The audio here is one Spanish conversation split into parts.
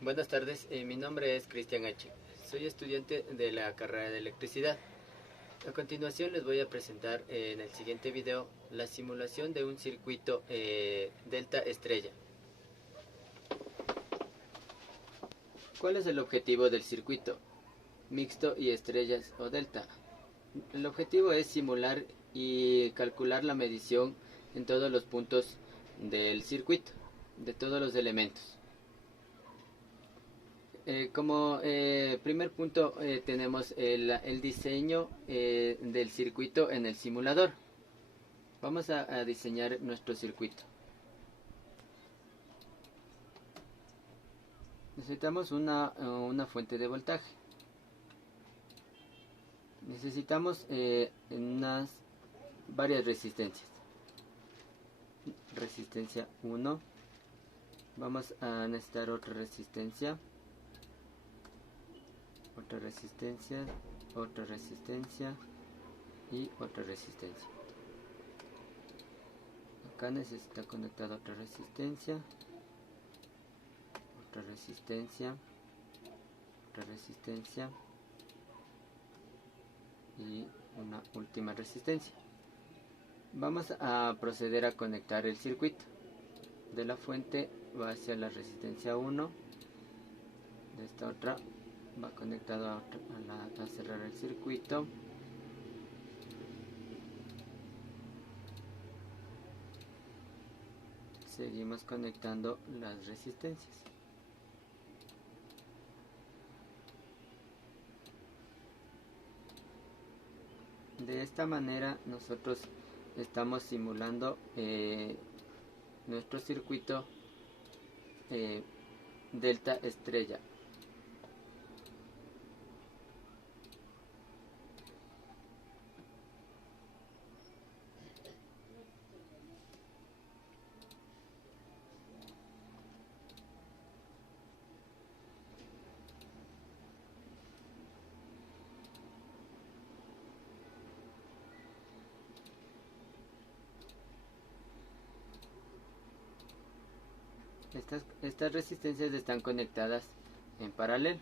Buenas tardes, mi nombre es Cristian H. Soy estudiante de la carrera de electricidad. A continuación les voy a presentar en el siguiente video la simulación de un circuito delta estrella. ¿Cuál es el objetivo del circuito mixto y estrellas o delta? El objetivo es simular y calcular la medición en todos los puntos del circuito, de todos los elementos. Como primer punto tenemos el diseño del circuito en el simulador. Vamos a diseñar nuestro circuito. Necesitamos una fuente de voltaje. Necesitamos varias resistencias. Resistencia 1. Vamos a necesitar otra resistencia. Otra resistencia y otra resistencia. Acá necesita conectar otra resistencia y una última resistencia. Vamos a proceder a conectar el circuito. De la fuente va hacia la resistencia 1, de esta otra va conectado a cerrar el circuito. Seguimos conectando las resistencias. De esta manera nosotros estamos simulando nuestro circuito delta estrella. Estas resistencias están conectadas en paralelo.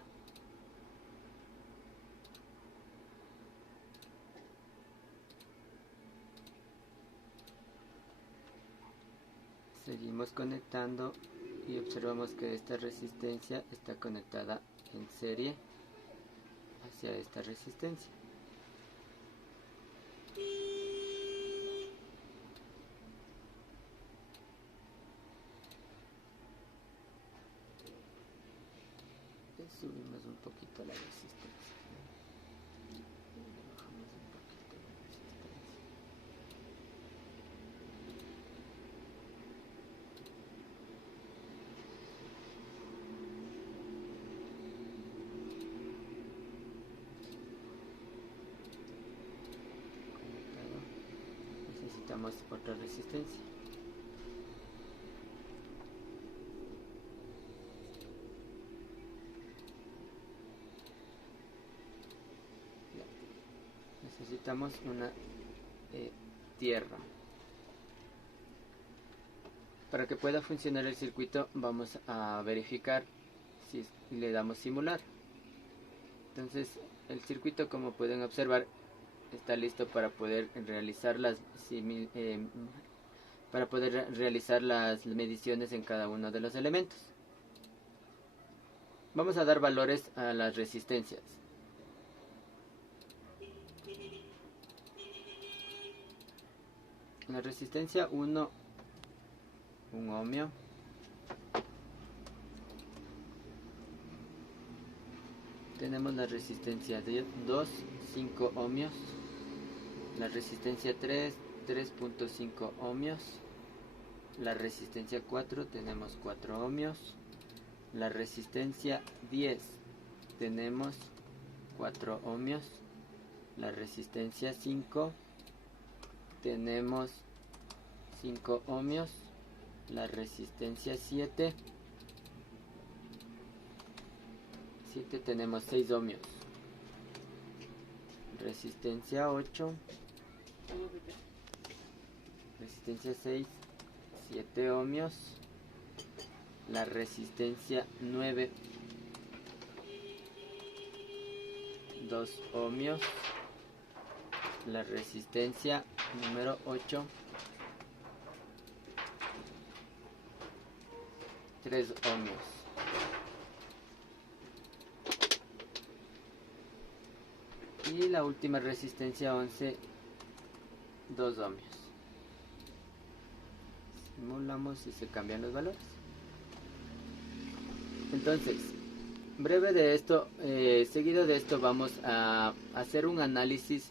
Seguimos conectando y observamos que esta resistencia está conectada en serie hacia esta resistencia. Subimos un poquito la resistencia. Bajamos un poquito la resistencia. Conectado. Necesitamos otra resistencia. Necesitamos una tierra. Para que pueda funcionar el circuito vamos a verificar si le damos simular. Entonces el circuito, como pueden observar, está listo para poder realizar las mediciones en cada uno de los elementos. Vamos a dar valores a las resistencias. La resistencia 1, 1 ohmio. Tenemos la resistencia 2, 5 ohmios. La resistencia 3, 3.5 ohmios. La resistencia 4 tenemos 4 ohmios. La resistencia 10 tenemos 4 ohmios. La resistencia 5 tenemos 5 ohmios. La resistencia 7 tenemos 6 ohmios. Resistencia 8, resistencia 6, 7 ohmios. la resistencia 9, 2 ohmios, la resistencia número 8, 3 ohmios. Y la última resistencia 11, 2 ohmios. Simulamos y se cambian los valores. Entonces, breve de esto, seguido de esto vamos a hacer un análisis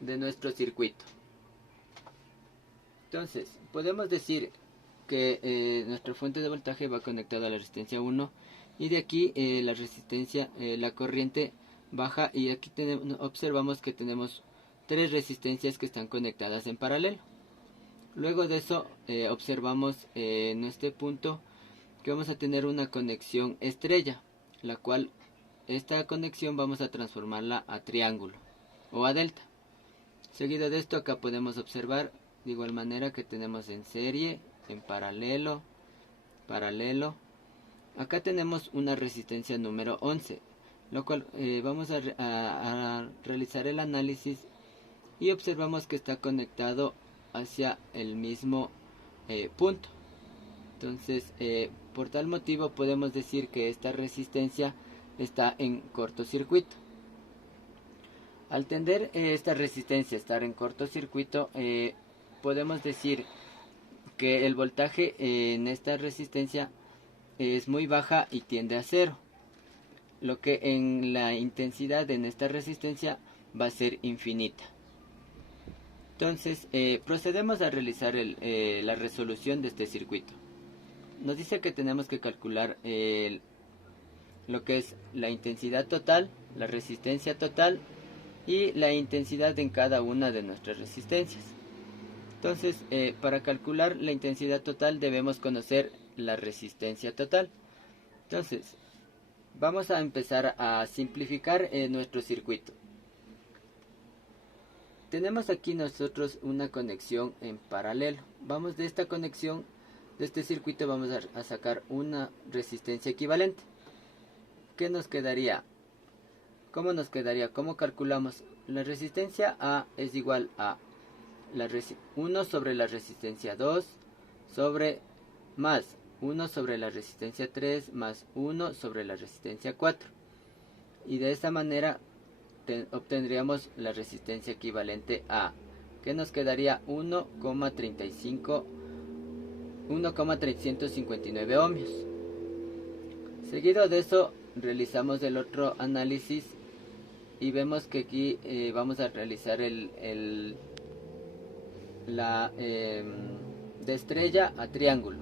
de nuestro circuito. Entonces, podemos decir que nuestra fuente de voltaje va conectada a la resistencia 1 y de aquí la resistencia, la corriente baja, y aquí observamos que tenemos 3 resistencias que están conectadas en paralelo. Luego de eso observamos en este punto que vamos a tener una conexión estrella, la cual esta conexión vamos a transformarla a triángulo o a delta. Seguido de esto, acá podemos observar de igual manera que tenemos en serie, en paralelo, paralelo. Acá tenemos una resistencia número 11, lo cual vamos a realizar el análisis y observamos que está conectado hacia el mismo punto. Entonces, por tal motivo podemos decir que esta resistencia está en cortocircuito. Al tener esta resistencia estar en cortocircuito, podemos decir que el voltaje en esta resistencia es muy baja y tiende a 0, lo que en la intensidad en esta resistencia va a ser infinita. Entonces, procedemos a realizar la resolución de este circuito. Nos dice que tenemos que calcular lo que es la intensidad total, la resistencia total y la intensidad en cada una de nuestras resistencias. Entonces, para calcular la intensidad total debemos conocer la resistencia total. Entonces, vamos a empezar a simplificar nuestro circuito. Tenemos aquí nosotros una conexión en paralelo. Vamos de esta conexión, de este circuito, vamos a sacar una resistencia equivalente. ¿Qué nos quedaría? ¿Cómo nos quedaría? ¿Cómo calculamos? La resistencia A es igual a 1 sobre la resistencia 2 sobre más 1 sobre la resistencia 3 más 1 sobre la resistencia 4. Y de esta manera obtendríamos la resistencia equivalente a, que nos quedaría 1,359 ohmios. Seguido de eso realizamos el otro análisis y vemos que aquí vamos a realizar de estrella a triángulo.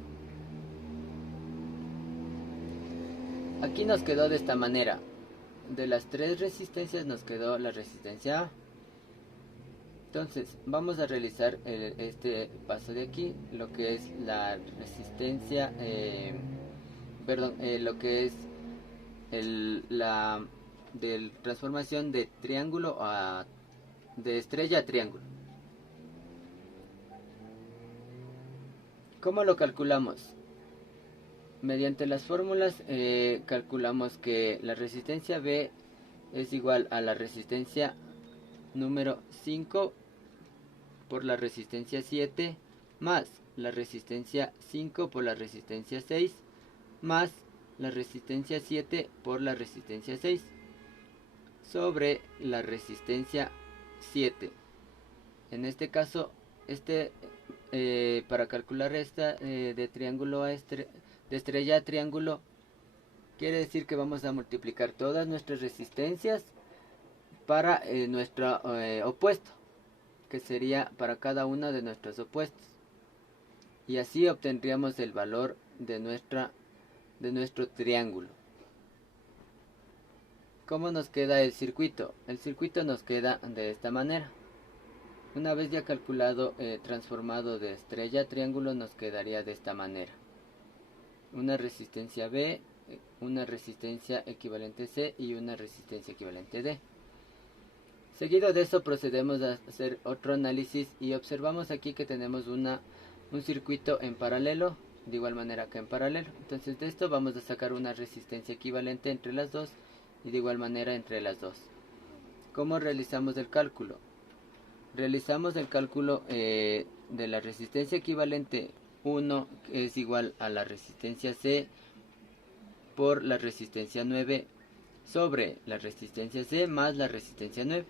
Aquí nos quedó de esta manera. De las 3 resistencias nos quedó la resistencia A. Entonces vamos a realizar este paso de aquí, lo que es la resistencia, lo que es la transformación de triángulo de estrella a triángulo. ¿Cómo lo calculamos? Mediante las fórmulas calculamos que la resistencia B es igual a la resistencia número 5 por la resistencia 7 más la resistencia 5 por la resistencia 6 más la resistencia 7 por la resistencia 6 sobre la resistencia 7. En este caso, para calcular esta de triángulo a de estrella a triángulo, quiere decir que vamos a multiplicar todas nuestras resistencias para nuestro opuesto, que sería para cada una de nuestros opuestos, y así obtendríamos el valor de nuestro triángulo. ¿Cómo nos queda el circuito? El circuito nos queda de esta manera. Una vez ya calculado, transformado de estrella a triángulo, nos quedaría de esta manera: una resistencia B, una resistencia equivalente C y una resistencia equivalente D. Seguido de eso procedemos a hacer otro análisis y observamos aquí que tenemos un circuito en paralelo de igual manera acá en paralelo. Entonces de esto vamos a sacar una resistencia equivalente entre las dos y de igual manera entre las dos. ¿Cómo realizamos el cálculo? Realizamos el cálculo de la resistencia equivalente 1, que es igual a la resistencia C por la resistencia 9 sobre la resistencia C más la resistencia 9.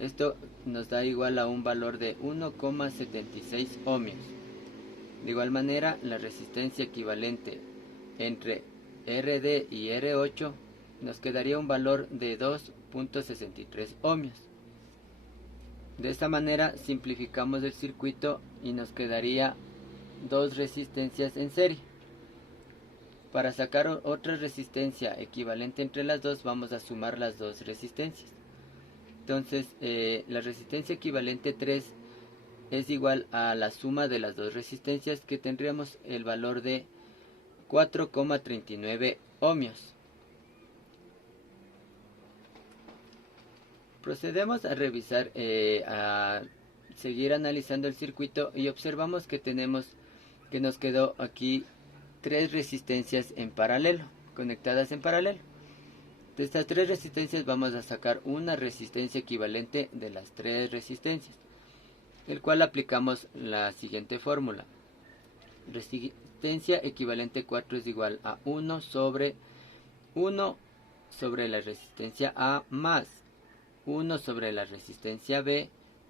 Esto nos da igual a un valor de 1,76 ohmios. De igual manera, la resistencia equivalente entre RD y R8 nos quedaría un valor de 2,63 ohmios. De esta manera simplificamos el circuito y nos quedaría dos resistencias en serie. Para sacar otra resistencia equivalente entre las dos, vamos a sumar las dos resistencias. Entonces, la resistencia equivalente 3 es igual a la suma de las dos resistencias, que tendríamos el valor de 4,39 ohmios. Procedemos a revisar, a seguir analizando el circuito y observamos que nos quedó aquí tres resistencias en paralelo, conectadas en paralelo. De estas tres resistencias vamos a sacar una resistencia equivalente de las tres resistencias, el cual aplicamos la siguiente fórmula. Resistencia equivalente 4 es igual a 1 sobre la resistencia A más 1 sobre la resistencia B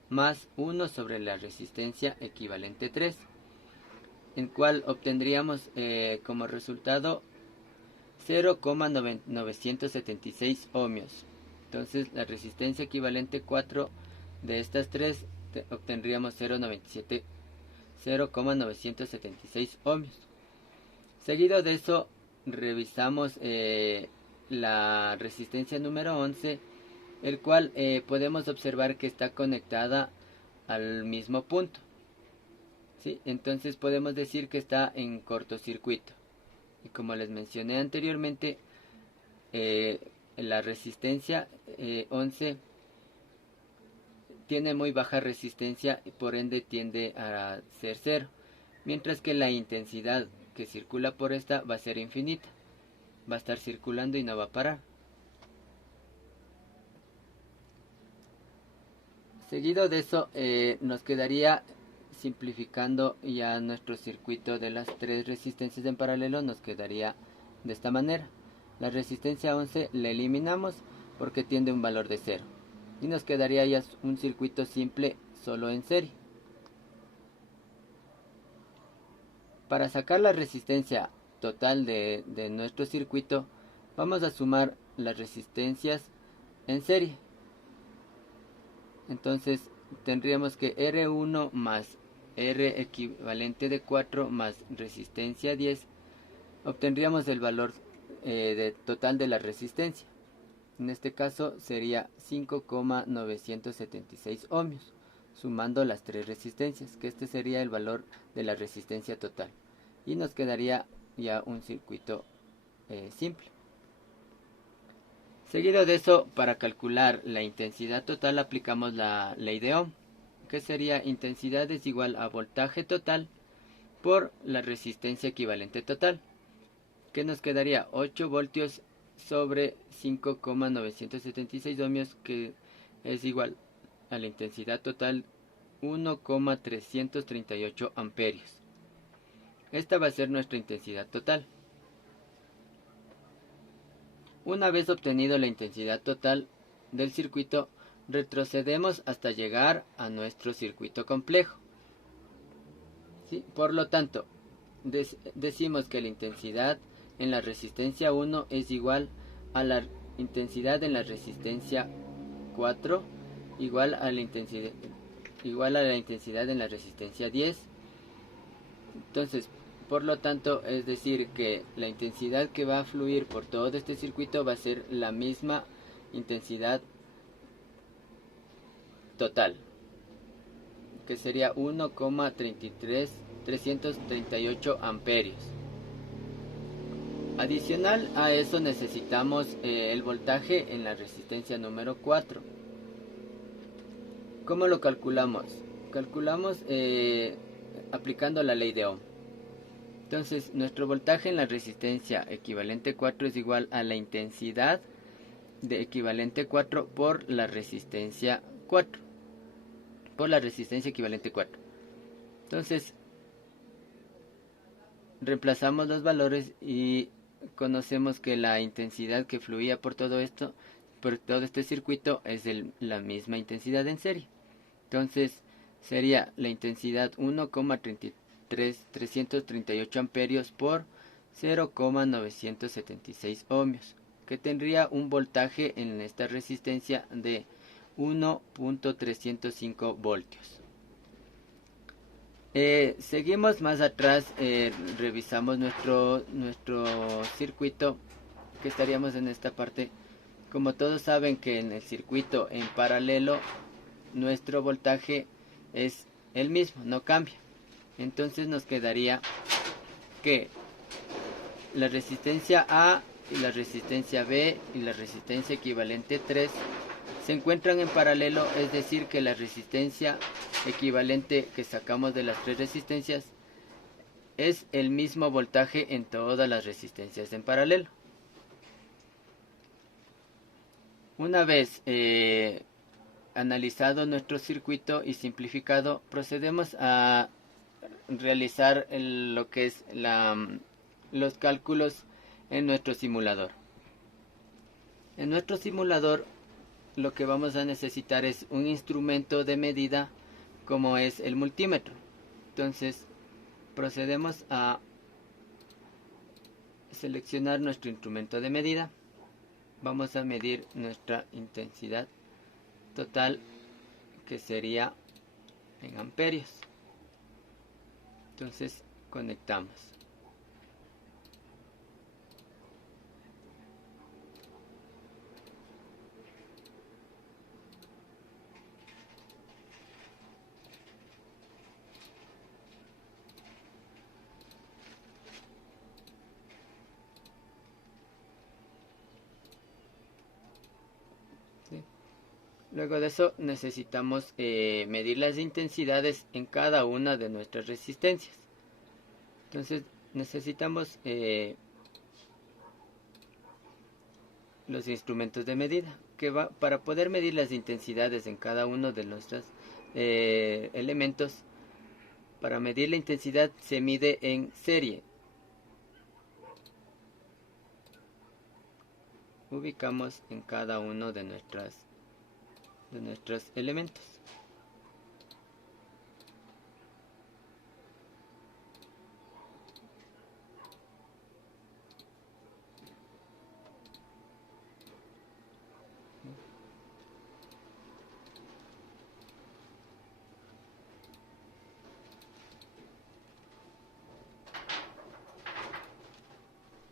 más 1 sobre la resistencia equivalente 3, en cual obtendríamos como resultado 0,976 ohmios. Entonces la resistencia equivalente 4 de estas tres obtendríamos 0,976 ohmios. Seguido de eso revisamos la resistencia número 11, el cual podemos observar que está conectada al mismo punto. ¿Sí? Entonces podemos decir que está en cortocircuito. Y como les mencioné anteriormente, la resistencia 11 tiene muy baja resistencia y por ende tiende a ser cero, mientras que la intensidad que circula por esta va a ser infinita, va a estar circulando y no va a parar. Seguido de eso, nos quedaría, simplificando ya nuestro circuito de las tres resistencias en paralelo, nos quedaría de esta manera. La resistencia 11 la eliminamos porque tiene un valor de 0 y nos quedaría ya un circuito simple solo en serie. Para sacar la resistencia total de nuestro circuito, vamos a sumar las resistencias en serie. Entonces tendríamos que R1 más R equivalente de 4 más resistencia 10, obtendríamos el valor total de la resistencia. En este caso sería 5,976 ohmios, sumando las tres resistencias, que este sería el valor de la resistencia total. Y nos quedaría ya un circuito simple. Seguido de eso, para calcular la intensidad total aplicamos la ley de Ohm, que sería intensidad es igual a voltaje total por la resistencia equivalente total, que nos quedaría 8 voltios sobre 5,976 ohmios, que es igual a la intensidad total 1,338 amperios. Esta va a ser nuestra intensidad total. Una vez obtenido la intensidad total del circuito, retrocedemos hasta llegar a nuestro circuito complejo. ¿Sí? Por lo tanto, decimos que la intensidad en la resistencia 1 es igual a la intensidad en la resistencia 4, igual a la intensidad en la resistencia 10. Entonces, por lo tanto, es decir que la intensidad que va a fluir por todo este circuito va a ser la misma intensidad total, que sería 1,338 amperios. Adicional a eso necesitamos el voltaje en la resistencia número 4. ¿Cómo lo calculamos? Calculamos aplicando la ley de Ohm. Entonces, nuestro voltaje en la resistencia equivalente 4 es igual a la intensidad de equivalente 4 por la resistencia 4. Por la resistencia equivalente 4. Entonces, reemplazamos los valores y conocemos que la intensidad que fluía por todo este circuito es la misma intensidad en serie. Entonces sería la intensidad 1,338 amperios por 0,976 ohmios, que tendría un voltaje en esta resistencia de 1.305 voltios. Seguimos más atrás, revisamos nuestro circuito, que estaríamos en esta parte. Como todos saben que en el circuito en paralelo nuestro voltaje es el mismo, no cambia. Entonces nos quedaría que la resistencia A y la resistencia B y la resistencia equivalente 3 se encuentran en paralelo, es decir que la resistencia equivalente que sacamos de las tres resistencias es el mismo voltaje en todas las resistencias en paralelo. Una vez analizado nuestro circuito y simplificado, procedemos a realizar lo que es los cálculos en nuestro simulador. En nuestro simulador lo que vamos a necesitar es un instrumento de medida como es el multímetro. Entonces procedemos a seleccionar nuestro instrumento de medida. Vamos a medir nuestra intensidad total, que sería en amperios. Entonces conectamos. Luego de eso necesitamos medir las intensidades en cada una de nuestras resistencias. Entonces necesitamos los instrumentos de medida, para poder medir las intensidades en cada uno de nuestros elementos. Para medir la intensidad se mide en serie. Ubicamos en cada uno de nuestros elementos.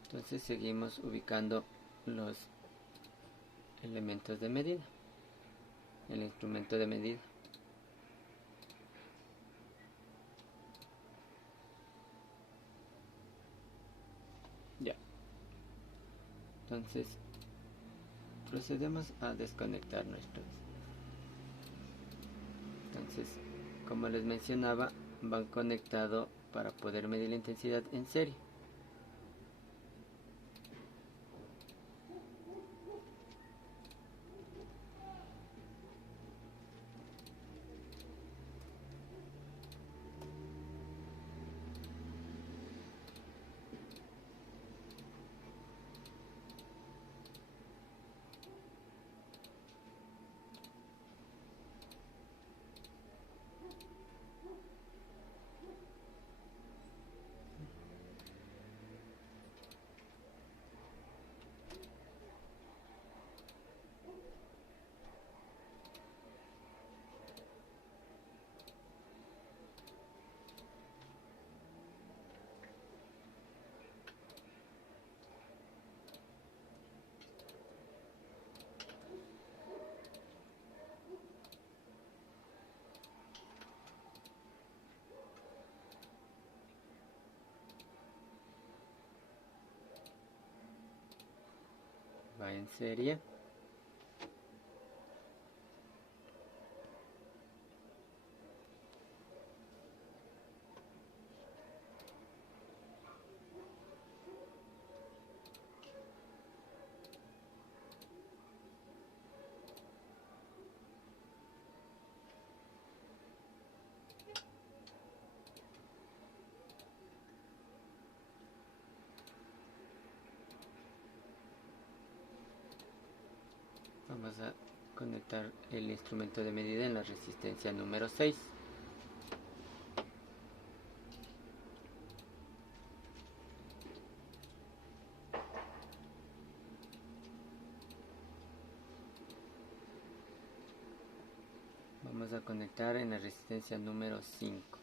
Entonces seguimos ubicando los elementos de medida, el instrumento de medida. Ya. Entonces procedemos a desconectar nuestros. Entonces, como les mencionaba, van conectados para poder medir la intensidad en serie. Va en serie. Vamos a conectar el instrumento de medida en la resistencia número 6. Vamos a conectar en la resistencia número 5.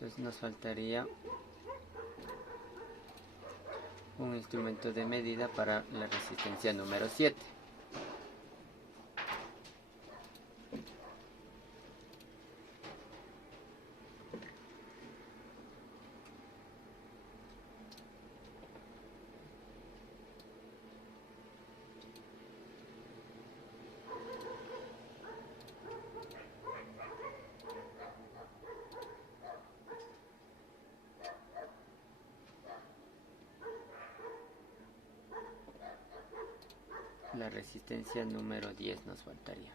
Entonces nos faltaría un instrumento de medida para la resistencia número 7. La resistencia número 10 nos faltaría.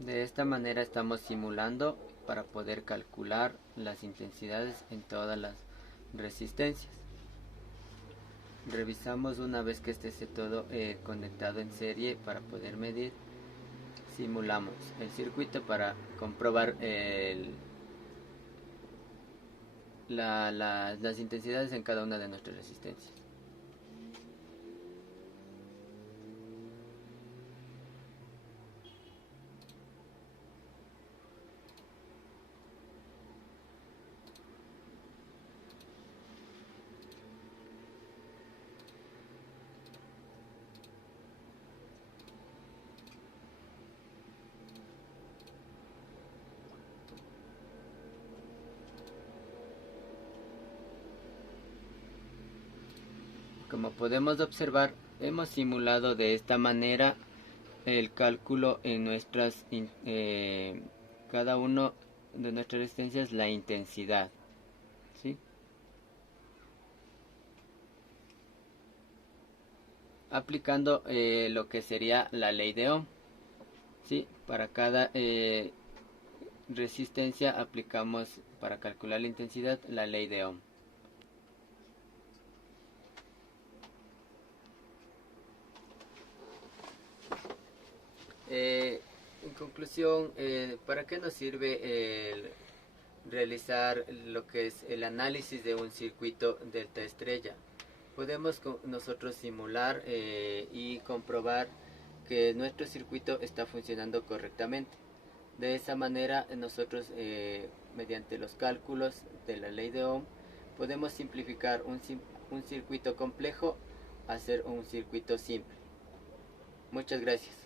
De esta manera estamos simulando para poder calcular las intensidades en todas las resistencias. Revisamos una vez que esté todo conectado en serie para poder medir. Simulamos el circuito para comprobar las intensidades en cada una de nuestras resistencias. Como podemos observar, hemos simulado de esta manera el cálculo en nuestras cada uno de nuestras resistencias, la intensidad, ¿sí? Aplicando lo que sería la ley de Ohm, ¿sí? Para cada resistencia aplicamos, para calcular la intensidad, la ley de Ohm. En conclusión, ¿para qué nos sirve realizar lo que es el análisis de un circuito delta estrella? Podemos nosotros simular y comprobar que nuestro circuito está funcionando correctamente. De esa manera nosotros, mediante los cálculos de la ley de Ohm, podemos simplificar un circuito complejo a hacer un circuito simple. Muchas gracias.